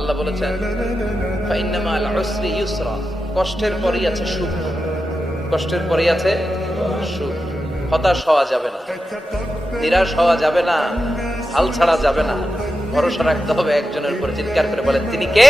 আল্লাহ বলেছেন ফাইন্নামা আল উসরি ইউসরা, কষ্টের পরেই আছে সুখ, কষ্টের পরেই আছে সুখ। হতাশ হওয়া যাবে না, নিরাশ হওয়া যাবে না, হাল ছাড়া যাবে না, ভরসা রাখতে হবে একজনের উপর। চিৎকার করে বলেন তিনি কে?